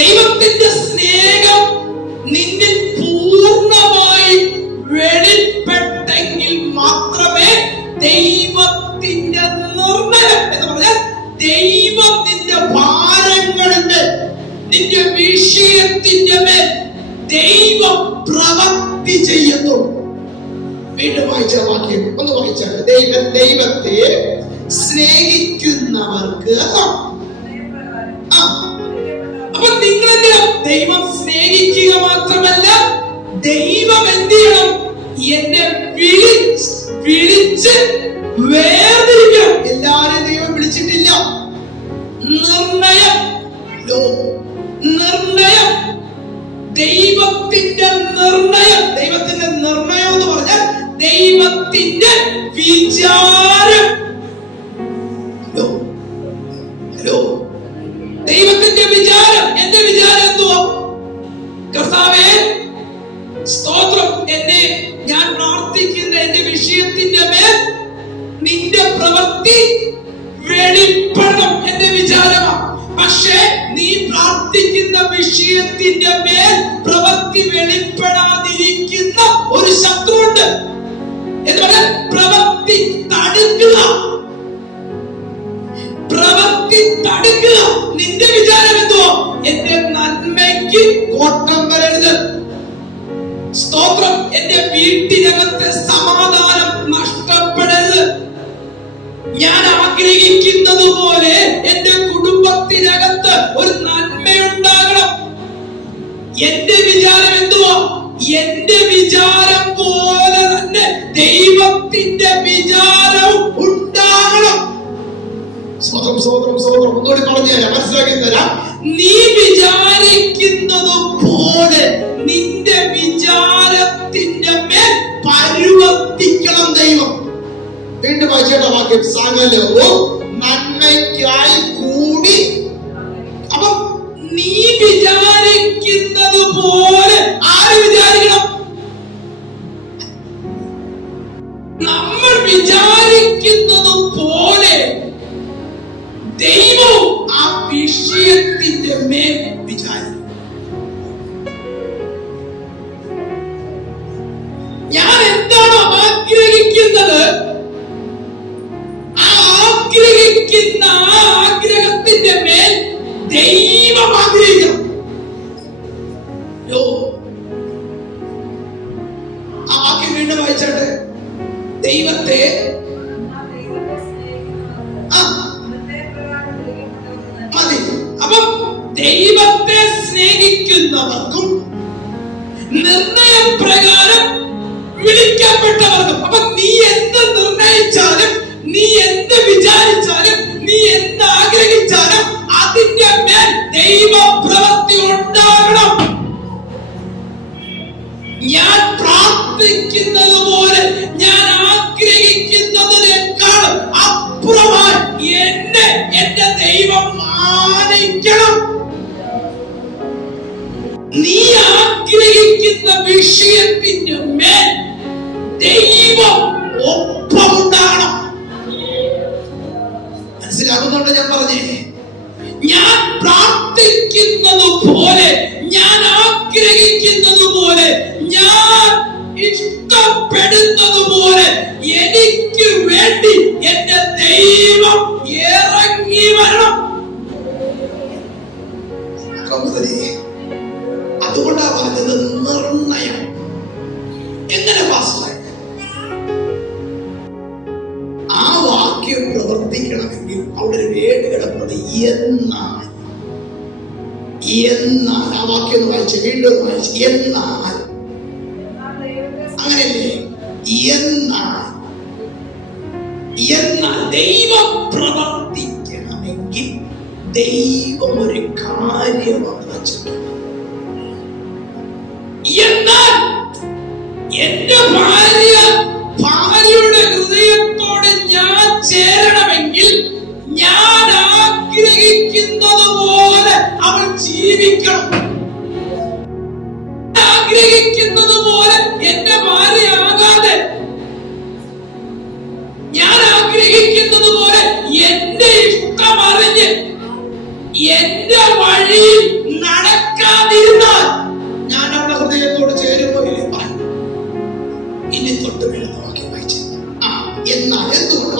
今ってんですね。വിട്ട് വേർതിരിക്കുക എല്ലാരെയും ദൈവം വിളിച്ചിട്ടില്ല. നിർണയം. നിർണയം. ദൈവത്തിന്റെ നിർണയം. ദൈവത്തിന്റെ നിർണയം എന്ന് പറഞ്ഞാൽ ദൈവത്തിന്റെ വിചാരം ഒരു നന്മയുണ്ടാകണം. എന്റെ വിചാരം എന്തുവാ? എന്റെ വിചാരം പോലെ തന്നെ ദൈവത്തിന്റെ വിചാരം ഉണ്ടാകണം. സ്വതം സ്വതം സ്വതം ഒന്നുകൂടി പറഞ്ഞു തരാം മനസ്സിലാക്കി തരാം. നീ വിചാരിക്കുന്നത് പോലെ നിന്റെ വിചാരത്തിന്റെ മേൽ പരിവർത്തിക്കണം ദൈവം. വീണ്ടും വാക്യം സകലവും നന്മയ്ക്കായി ദൈവപ്രവൃത്തി ഉണ്ടാകണം. ഞാൻ പ്രാർത്ഥിക്കുന്നത് പോലെ ഞാൻ ആഗ്രഹിക്കുന്നതിനേക്കാൾ അപ്പുറമായി എന്നെ എന്റെ ദൈവം മാനിക്കണം. നീ ആഗ്രഹിക്കുന്ന വിഷയത്തിന്റെ മേൽ ദൈവം പോലെ ഞാൻ ആഗ്രഹിക്കുന്നത് പോലെ ഞാൻ ഇഷ്ടപ്പെടുന്നത് I hear about the righteous.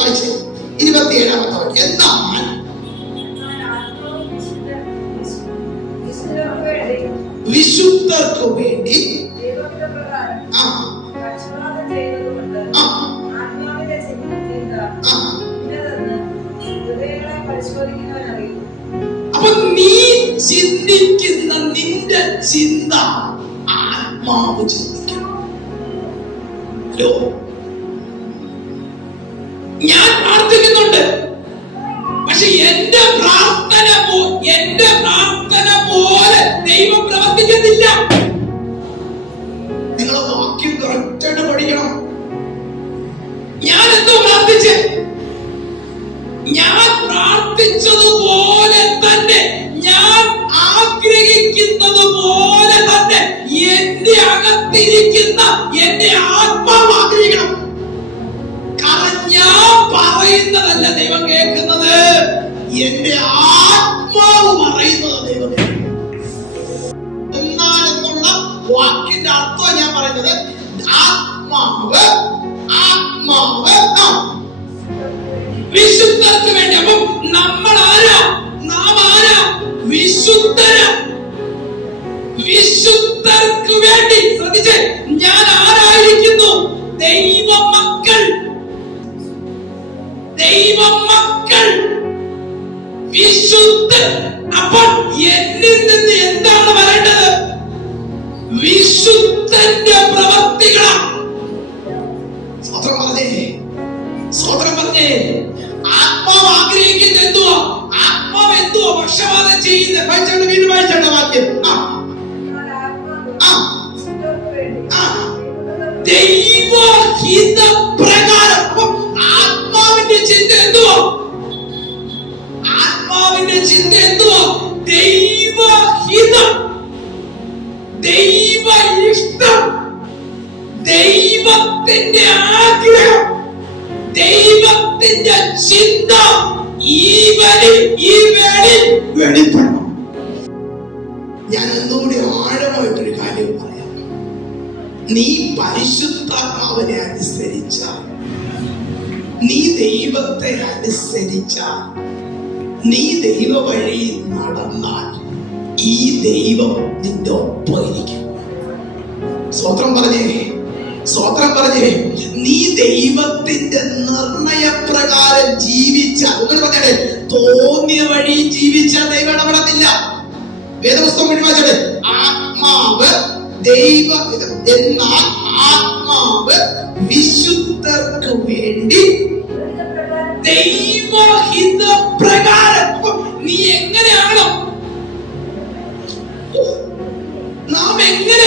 അധ്യായം ഇരുപത്തി ഏഴാമത്തെ എന്നാൽ വിശുദ്ധർക്ക് വേണ്ടി ആ. അപ്പൊ നീ ചിന്തിക്കുന്ന നിന്റെ ചിന്ത ആത്മാവ് ചിന്തിക്കണം. ഹലോ? എന്റെ പ്രാർത്ഥന പോലെ ദൈവം പ്രവർത്തിക്കുന്നില്ല. നിങ്ങൾ വാക്യം കറക്റ്റായിട്ട് പഠിക്കണം. ഞാൻ എന്തോ പ്രാർത്ഥിച്ച്? ഞാൻ പ്രാർത്ഥിച്ചതുപോലെ തന്നെ ഞാൻ ആഗ്രഹിക്കുന്നത് പോലെ തന്നെ എന്റെ അകത്തിരിക്കുന്ന എന്റെ ആത്മാവ് ആഗ്രഹിക്കണം. കാരണം ഞാൻ പറയുന്നതല്ല ദൈവം കേൾക്കുന്നത്. എന്റെ ആത്മാവ് അറിയുന്നത് ദൈവമേ. എന്നാൽ എന്നുള്ള വാക്കിന്റെ അർത്ഥം ഞാൻ പറയുന്നത് ആത്മാവ് ആത്മാവ് വിശുദ്ധർക്ക് വേണ്ടി. അപ്പം നമ്മൾ ആരാ നാം ആരാ വിശുദ്ധര. വിശുദ്ധർക്ക് വേണ്ടി. ശ്രദ്ധിച്ചേ ഞാൻ ആരായിരിക്കുന്നു? ദൈവ മക്കൾ ദൈവ മക്കൾ വിശുദ്ധ. അപ്പോൾ എന്നിൽ നിന്ന് എന്താണ് വരേണ്ടത്? വിശുദ്ധന്റെ പ്രവർത്തികളാണ് സോദരം പറഞ്ഞേ ആത്മാവ് ആഗ്രഹിക്കുന്ന എന്തുവാ? ആത്മാവ് എന്തുവാ? പക്ഷപാതം ചെയ്യുന്ന വായിച്ചാണ് വീണ്ടും വായിച്ചാണ് വാക്യം. ദൈവത്തിന്റെ ആഗ്രഹം ദൈവത്തിന്റെ ചിന്ത ഈ വരി ഈ വേളി വെളിപ്പെടണം. ഞാൻ ഒന്നുകൂടി ആഴമായിട്ടൊരു കാര്യം പറയാം. നീ പരിശുദ്ധാത്മാവിനെ അനുസരിച്ച നീ ദൈവത്തെ അനുസരിച്ച നീ ദൈവ വഴി നടന്നാൽ ഈ ദൈവം നിന്റെ ഒപ്പം ഇരിക്കും സ്വത്രം പറഞ്ഞേ. സ്വത്രം പറഞ്ഞേ. നീ ദൈവത്തിന്റെ നിർണയപ്രകാരം ജീവിച്ച നിങ്ങൾ പറഞ്ഞേ. തോന്നിയ വഴി ജീവിച്ച ദൈവം ഇടപെടത്തില്ല വേദപുസ്തകം വേണ്ടി ആത്മാവ് ദൈവ എന്നാൽ ആത്മാവ് വിശുദ്ധർക്ക് വേണ്ടി ദൈവഹിതപ്രകാരം. ദൈവഹിത പ്രകാരം നീ എങ്ങനെയാണോ? നാം എങ്ങനെ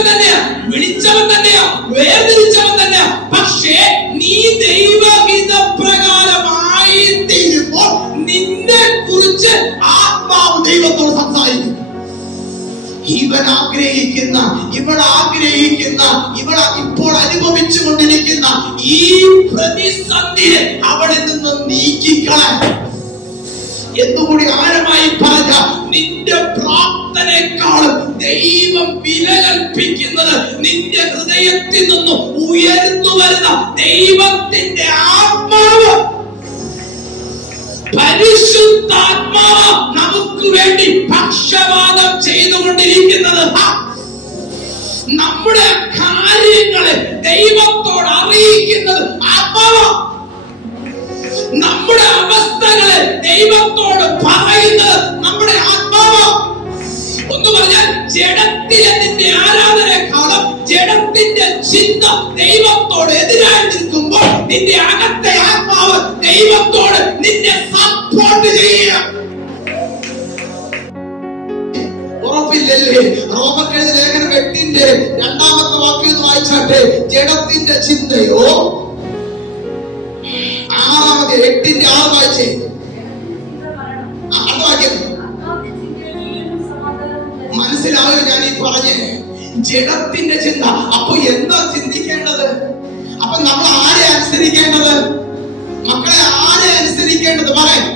തന്നെയാ. വിളിച്ചവൻ തന്നെയാ. വേർതിരിച്ചവൻ തന്നെയാ. പക്ഷേ നീ ദൈവഹിത പ്രകാരമായി നിന്നെ കുറിച്ച് ആത്മാവ് ദൈവത്തോട് സംസാരിക്കും ഇവൻ ആഗ്രഹിക്കുന്ന ഇവൾ ആഗ്രഹിക്കുന്ന ഇവൾ ഇപ്പോൾ അനുഭവിച്ചു ഈ പ്രതിസന്ധിയെ അവിടെ നിന്ന് നീക്കിക്കളാൻ എന്തുകൂടി ആഴമായി പറഞ്ഞ നിന്റെ പ്രാർത്ഥനയെക്കാളും ദൈവം വില കൽപ്പിക്കുന്നത് നിന്റെ ഹൃദയത്തിൽ നിന്നും ഉയർന്നു വരുന്ന ദൈവത്തിന്റെ ആത്മാവ്. പരിശുദ്ധാത്മാവ് നമുക്ക് വേണ്ടി പക്ഷപാതം ചെയ്തുകൊണ്ടിരിക്കുന്നത് നമ്മുടെ കാര്യങ്ങളെ ദൈവത്തോട് അറിയിക്കുന്നത് ആത്മാവ് നിന്റെ അകത്തെ ആത്മാവ് ദൈവത്തോട് നിന്നെ സപ്പോർട്ട് ചെയ്യണം ഉറപ്പില്ലല്ലേ? റോമക്കെഴുതി ലേഖനം രണ്ടാമത്തെ വാക്യം വായിച്ചാട്ടെ. ജഡത്തിന്റെ ചിന്തയോ? ആറാമത് എട്ടിന്റെ ആറ് വായിച്ചേ. അടുത്ത വാക്യം. മനസ്സിലായോ ഞാൻ ഈ പറഞ്ഞേ? ജഡത്തിന്റെ ചിന്ത. അപ്പൊ എന്താ ചിന്തിക്കേണ്ടത്? അപ്പൊ നമ്മൾ ആരെ അനുസരിക്കേണ്ടത്? മക്കളെ ആരെ അനുസരിക്കേണ്ടത്? പറയാൻ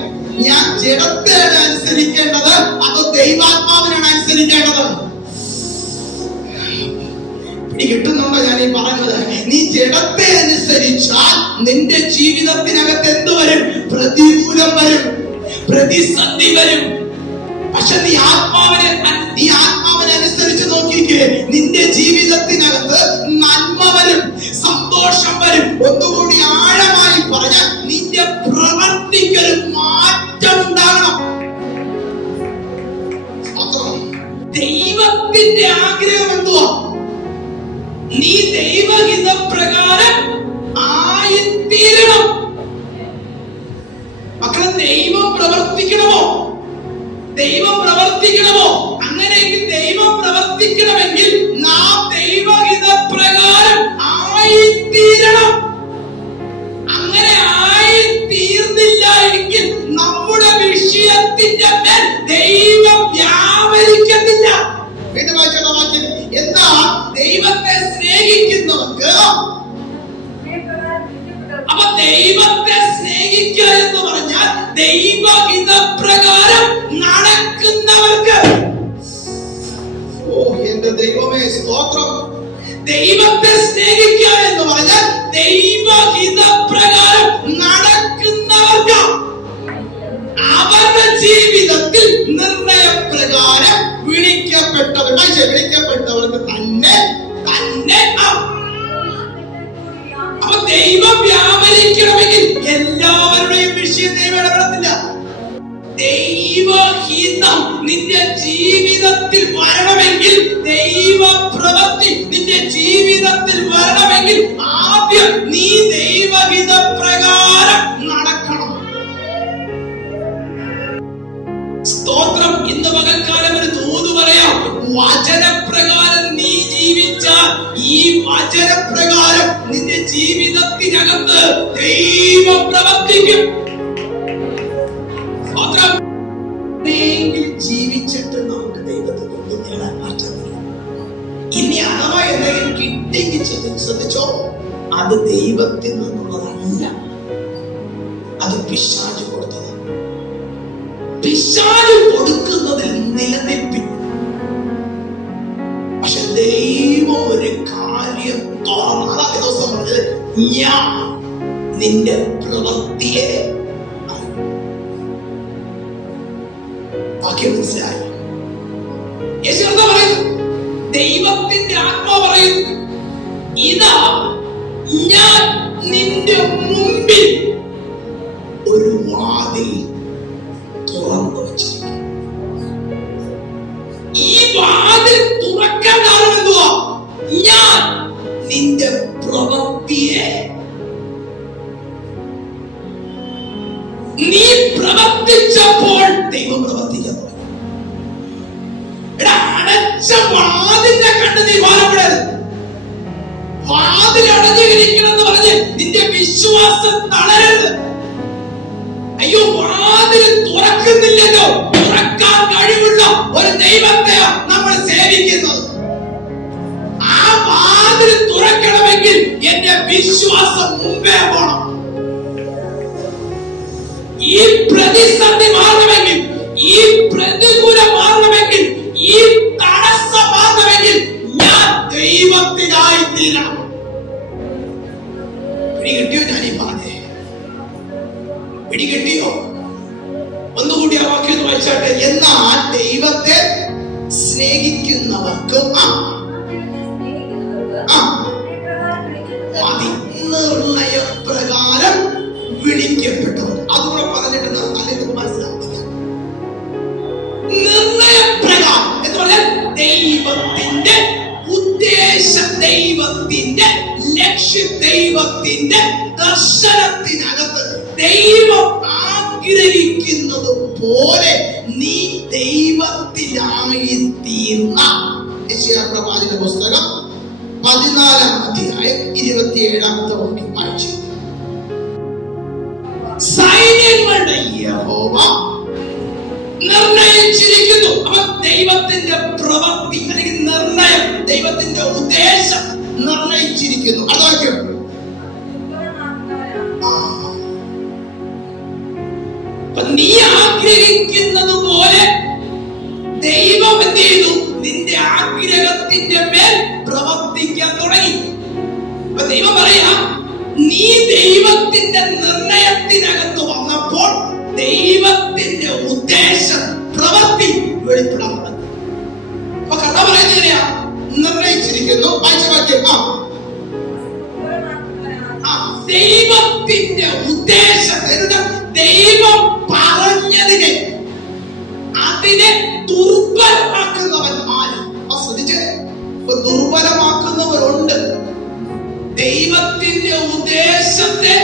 ഞാൻ ജഡത്തെയാണ് അനുസരിക്കേണ്ടത്. അതോ ദൈവാത്മാവിനാണ് അനുസരിക്കേണ്ടത്. കിട്ടുന്നുണ്ടോ ഞാൻ ഈ പറയുന്നത് നീ ജഡത്തെ അനുസരിച്ചാൽ നിന്റെ ജീവിതത്തിനകത്ത് എന്ത് വരും? പ്രതികൂലം വരും. പ്രതിസന്ധി വരും. പക്ഷെ നീ ആത്മാവിനെ നീ ആത്മാവിനെ അനുസരിച്ച് നോക്കിക്കേ നിന്റെ ജീവിതത്തിനകത്ത് നന്മ വരും. സന്തോഷം വരും ഒന്നുകൂടി ആഴമായി പറഞ്ഞാൽ നിന്റെ പ്രവർത്തിക്കൽ മാറ്റം ഉണ്ടാകണം. ദൈവത്തിന്റെ ആഗ്രഹം എന്തുവാ നീ ദൈവഹിത അപ്പൊ ദൈവത്തെ സ്നേഹിക്കുക എന്ന് പറഞ്ഞാൽ ദൈവഹിത പ്രകാരം നടക്കുന്നവർക്ക് ഓ എന്റെ ദൈവമേ സ്തോത്രം. ദൈവത്തെ സ്നേഹിക്കുക എന്ന് പറഞ്ഞാൽ ദൈവഹിത പ്രകാരം നടക്കുന്നവർക്ക് അവരുടെ ജീവിതത്തിൽ നിർണയപ്രകാരം വിളിക്കപ്പെട്ടവർ വിളിക്കപ്പെട്ടവർക്ക് തന്നെ തന്നെ ദൈവം വ്യാപരിക്കണമെങ്കിൽ എല്ലാവരുടെയും വിഷയം ദൈവം ഇടപെടത്തില്ല. ദൈവഹിതം നിന്റെ ജീവിതത്തിൽ വരണമെങ്കിൽ ദൈവ പ്രവൃത്തി നിന്റെ ജീവിതത്തിൽ വരണമെങ്കിൽ ആദ്യം നീ ദൈവഹിത പ്രകാരം നടക്കണം. സ്തോത്രം ഇന്ന് പകൽക്കാലം ഒരു തോതു പറയാം. വചനപ്രകാരം നീ ജീവിച്ചാൽ ഈ വചനപ്രകാരം ജീവിതത്തിനകത്ത് ദൈവം പ്രവർത്തിക്കും. ജീവിച്ചിട്ട് നമുക്ക് ദൈവത്തെ കൊണ്ട് നേടാൻ പറ്റത്തില്ല. ഇനി അഥവാ എന്തെങ്കിലും കിട്ടിയെങ്കിൽ ശ്രദ്ധിച്ചോ? അത് ദൈവത്തിൽ നിന്നുള്ളതല്ല. അത് പിശാച് കൊടുത്തത് പിശാച് കൊടുക്കുന്നതിൽ നിലനിൽപ്പില്ല. ഞാൻ നിന്റെ പ്രവൃത്തിയെ അറിയും." വാക്യം മനസ്സിലായി യേശു എന്താ പറയുന്നു ദൈവത്തിന്റെ ആത്മാ പറയുന്നു ഇതാ ഞാൻ നിന്റെ മുമ്പിൽ ഒരു വാതിൽ ഈ പ്രതിസന്ധി മാറണമെങ്കിൽ ഈ പ്രതികൂലം മാറണമെങ്കിൽ ഈ ദൈവത്തിന്റെ ഉദ്ദേശ ദൈവത്തിന്റെ ലക്ഷ്യ ദൈവത്തിന്റെ ദർശനത്തിനകത്ത് ദൈവം ആഗ്രഹിക്കുന്നത് പോലെ നീ ദൈവത്തിലായി തീർന്ന പ്രവാചക പുസ്തകം പതിനാലാം അധ്യായം ഇരുപത്തിയേഴാമത്തെ വാക്യം വായിച്ചു. സൈന്യങ്ങളുടെ നിർണയിച്ചിരിക്കുന്നു. ദൈവത്തിന്റെ പ്രവൃത്തി അല്ലെങ്കിൽ നിർണയം ദൈവത്തിന്റെ ഉദ്ദേശം നിർണയിച്ചിരിക്കുന്നു. അതൊക്കെ നീ ആഗ്രഹിക്കുന്നത് പോലെ ഉദ്ദേശത്തെ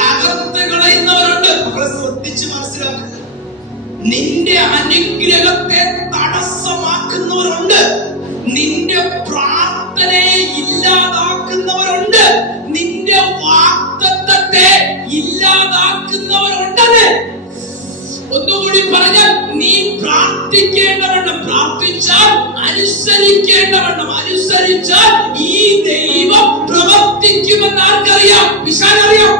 തകർത്ത് കളയുന്നവരുണ്ട്. അവരെ ശ്രദ്ധിച്ച് മനസ്സിലാക്കുക. നിന്റെ അനുഗ്രഹത്തെ തടസ്സമാക്കുന്നവരുണ്ട്. നിന്റെ പ്രാർത്ഥനയെ ഇല്ലാതാക്കുന്നവരുണ്ട്. നിന്റെ വാക്തത്വത്തെ ഇല്ലാതാക്കുന്നവരുണ്ട്. ഒന്നുകൂടി പറഞ്ഞാൽ നീ പ്രാർത്ഥിക്കേണ്ടവണ്ണം പ്രാർത്ഥിച്ചാൽ അനുസരിക്കേണ്ടവണ്ണം അനുസരിച്ചാൽ ഈ ദൈവം പ്രവർത്തിക്കുമെന്ന് ആർക്കറിയാം? വിശാലറിയാം.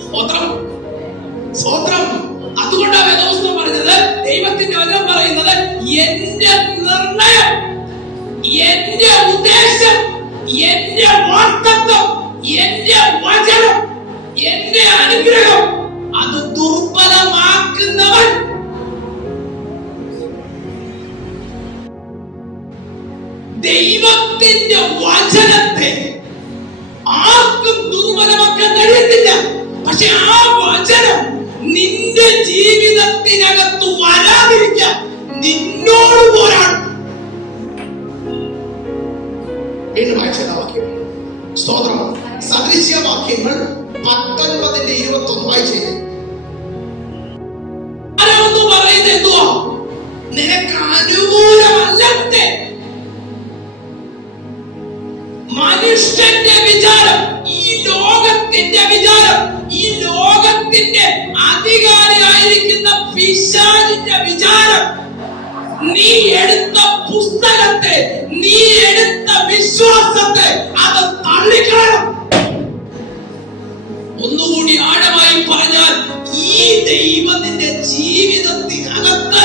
സ്തോത്രം. സ്തോത്രം. അതുകൊണ്ടാണ് വേദപുസ്തകം പറഞ്ഞത് ദൈവത്തിന്റെ വചനം പറയുന്നത് എന്റെ നിർണയം എന്റെ ഉദ്ദേശം എന്റെ വാർത്തത്വം എന്റെ വചനം എന്റെ അനുഗ്രഹം ദുർബലമാക്കാൻ കഴിയത്തില്ല പക്ഷെ ആ വചനം നിന്റെ ജീവിതത്തിനകത്ത് വരാതിരിക്കാൻ നിന്നോട് പോരാടും. വീണ്ടും വായിച്ചത് ആ വാക്യം സ്തോത്രം സദൃശ്യവാക്യങ്ങൾ പത്തൊൻപതിന്റെ ഇരുപത്തി ഒന്ന് വായിച്ചേ നിനക്ക് അനുകൂലമല്ലത്തെ മനുഷ്യന്റെ വിചാരം ഈ ലോകത്തിന്റെ വിചാരം ഈ ലോകത്തിന്റെ അധികാരിയായിരിക്കുന്ന പിശാചിന്റെ വിചാരം നീ എടുത്ത പുസ്തകത്തെ നീ എടുത്ത വിശ്വാസത്തെ അത് തള്ളിക്കളയണം. ഒന്നുകൂടി ആഴമായി പറഞ്ഞാൽ ഈ ദൈവത്തിന്റെ നിന്റെ ജീവിതത്തിനകത്ത്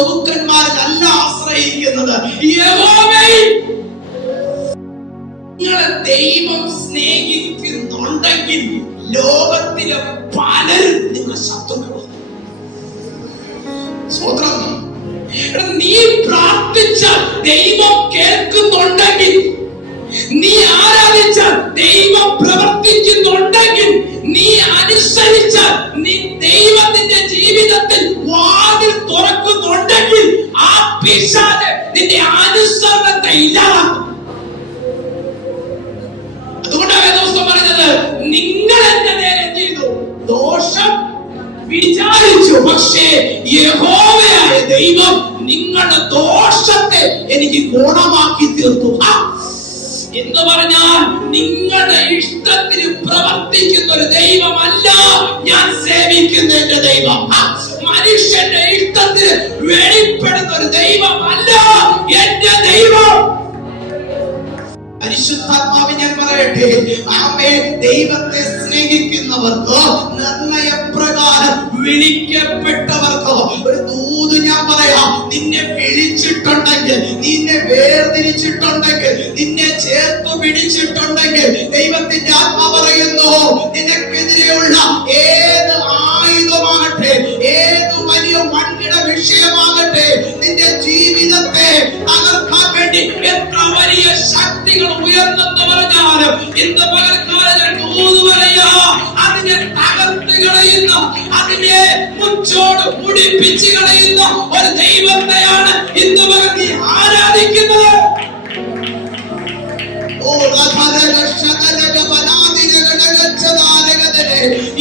പ്രഭുക്കന്മാരിലല്ല ആശ്രയിക്കുന്നത്. നിങ്ങളെ ദൈവം സ്നേഹിക്കുന്നുണ്ടെങ്കിൽ ലോകത്തിലെ പലരും നിങ്ങൾ ശത്രുക്കളാണ്. നീ പ്രാർത്ഥിച്ചാൽ ദൈവം കേൾക്കുന്നുണ്ടെങ്കിൽ നീ ആരാധിച്ച ദൈവം പ്രവർത്തിക്കുന്നുണ്ടെങ്കിൽ അനുസരിച്ചാൽ നീ ദൈവത്തിന്റെ ജീവിതത്തിൽ വാതിൽ തുറക്കുന്നുണ്ടെങ്കിൽ ആ പിശാച് നിന്റെ അനുസരണത്തെ ഇല്ലാതാക്കും അതുകൊണ്ടാണ് വേദപുസ്തകം പറഞ്ഞത് നിങ്ങൾ എന്റെ നേരെ ചെയ്തു? ദോഷം വിചാരിച്ചു. പക്ഷേ യഹോവയായ ദൈവം നിങ്ങളുടെ ദോഷത്തെ എനിക്ക് ഗുണമാക്കി തീർത്തു. എന്ന് പറഞ്ഞാൽ നിങ്ങളുടെ ഇഷ്ടത്തിന് ഞാൻ സേവിക്കുന്ന എന്റെ ദൈവം മനുഷ്യന്റെ ഇഷ്ടത്തിന് വെളിപ്പെടുന്ന ഒരു ദൈവമല്ല എന്റെ ദൈവം. പരിശുദ്ധാത്മാവ് ഞാൻ പറയട്ടെ ആമേ ദൈവത്തെ സ്നേഹിക്കുന്നവർക്ക് നിർണയപ്രകാരം വിളിക്കപ്പെട്ടവർക്കോ ഒരു ഞാൻ പറയാം നിന്നെ വിളിച്ചിട്ടുണ്ടെങ്കിൽ നിന്നെ വേർതിരിച്ചിട്ടുണ്ടെങ്കിൽ നിന്നെ ചേർത്ത് പിടിച്ചിട്ടുണ്ടെങ്കിൽ ദൈവത്തിന്റെ ആത്മ പറയുന്നു നിനക്കെതിരെയുള്ള ഏത് ആയുധമാകട്ടെ ഏത് വലിയ മണ്ണിട വിഷയമാകട്ടെ നിന്റെ ജീവിതത്തെ തകർക്കാൻ വേണ്ടി എത്ര വലിയ ശക്തികൾ ഉയർന്നെന്ന് പറഞ്ഞാലും ഇന്ന് പറയാ അതിനെ തകർത്ത് കളയുന്ന അതിനെ മുച്ചോട് മുടിപ്പിച്ച് കളയുന്ന ഒരു ദൈവത്തെയാണ് ഇന്ന് നീ ആരാധിക്കുന്നത്.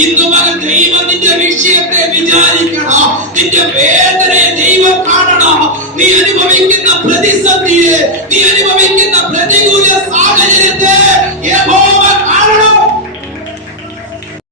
ഇന്ന് ദൈവം നിന്റെ വിഷയത്തെ വിചാരിക്കണം നിന്റെ വേദനയെ ദൈവം കാണണം നീ അനുഭവിക്കുന്ന പ്രതിസന്ധിയെ നീ അനുഭവിക്കുന്ന പ്രതികൂല സാഹചര്യത്തെ യഹോവ